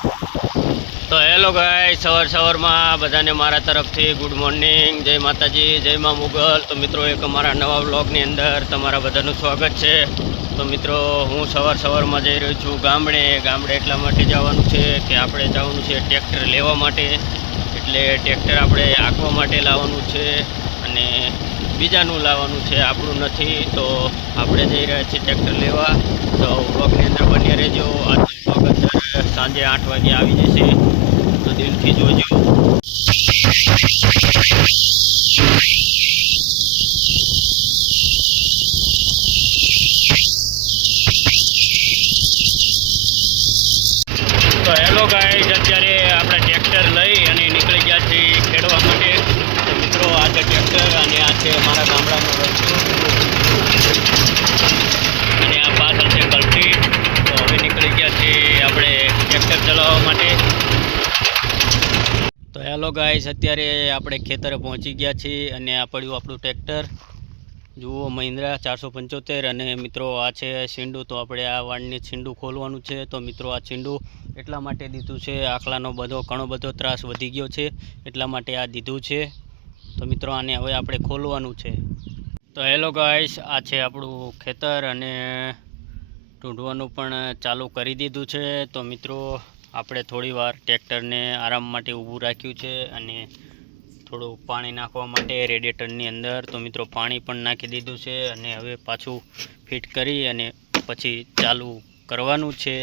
તો હેલો ગાય, સવારમાં બધાને મારા તરફથી ગુડ મોર્નિંગ, જય માતાજી, જય મા મુગલ. તો મિત્રો એક અમારા નવા વ્લોગની અંદર તમારા બધાનું સ્વાગત છે. તો મિત્રો હું સવારમાં જઈ રહ્યો છું ગામડે એટલા માટે જવાનું છે કે આપણે જવાનું છે ટ્રેક્ટર લેવા માટે. એટલે ટ્રેક્ટર આપણે આંકવા માટે લાવવાનું છે અને બીજાનું લાવવાનું છે, આપણું નથી. તો આપણે જઈ રહ્યા છીએ ટ્રેક્ટર લેવા. તો વ્લોગની અંદર બન્યા રહેજો. આજનો વ્લોગ અંદર સાંજે 8 વાગે આવી જશે, તો દિલથી જોજો. તો હેલો ગાઈસ, અત્યારે આપણે ટ્રેક્ટર લઈ અને નીકળી ગયા છીએ ખેડવા માટે. તો મિત્રો આ છે ટ્રેક્ટર અને આ છે મારા ગામડાનો રસ્તો અને આ પાછળ છે કલટી. તો હવે નીકળી ગયા છીએ આપણે ટ્રેક્ટર ચલાવવા માટે. તો હેલો ગાઈસ, અત્યારે આપણે ખેતરે પહોંચી ગયા છીએ અને આ પડ્યું આપણું ટ્રેક્ટર. જુઓ મહિન્દ્રા 475. અને મિત્રો આ છે છીંડું. તો આપણે આ વાળની છીંડું ખોલવાનું છે. તો મિત્રો આ છીંડું એટલા માટે દીધું છે, આખલાનો ઘણો બધો ત્રાસ વધી ગયો છે, એટલા માટે આ દીધું છે. તો મિત્રો આને હવે આપણે ખોલવાનું છે. તો હેલો ગાઈસ, આ છે આપણું ખેતર અને ઢૂંઢવાનું પણ ચાલુ કરી દીધું છે. તો મિત્રો આપણે થોડી વાર ટ્રેક્ટરને આરામ માટે ઊભું રાખ્યું છે અને થોડું પાણી નાખવા માટે રેડિએટરની અંદર. તો મિત્રો પાણી પણ નાખી દીધું છે અને હવે પાછું ફિટ કરી અને પછી ચાલુ કરવાનું છે.